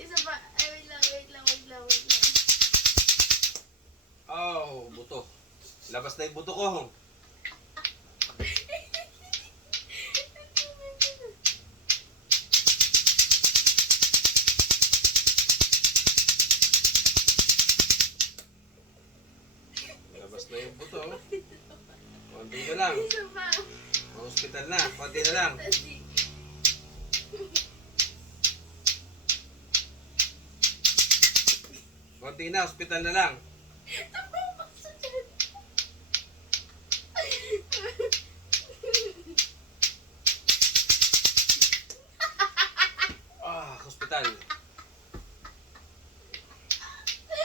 Isa pa. Ay, wait lang, wait lang, wait lang, wait lang. Oh, buto. Labas na yung buto ko. Labas na yung buto. Konti na lang. Isa pa. Hospital na. Konti na lang. Konti na. Hospital na lang. Hospital.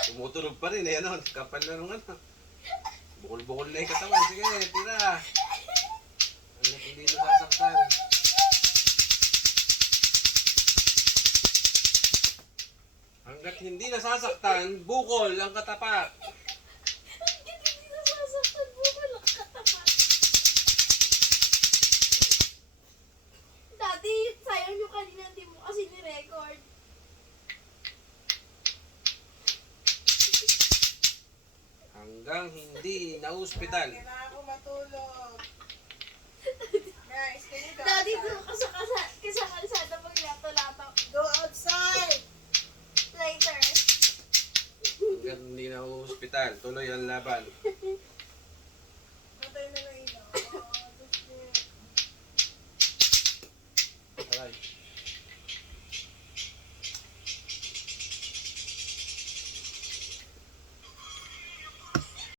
Tumutunog pa rin eh. Ano? Kapal na nung ano. Bukol-bukol na yung katawan. Sige, tira. Hanggat hindi nasasaktan. Hanggat hindi nasasaktan, bukol ang katapat. Hindi nasasaktan mo. Walang katapat. Dati, sayang yung kanina. Hindi mo kasi ni-record. Hanggang hindi na-hospital. Kailangan ko matulog.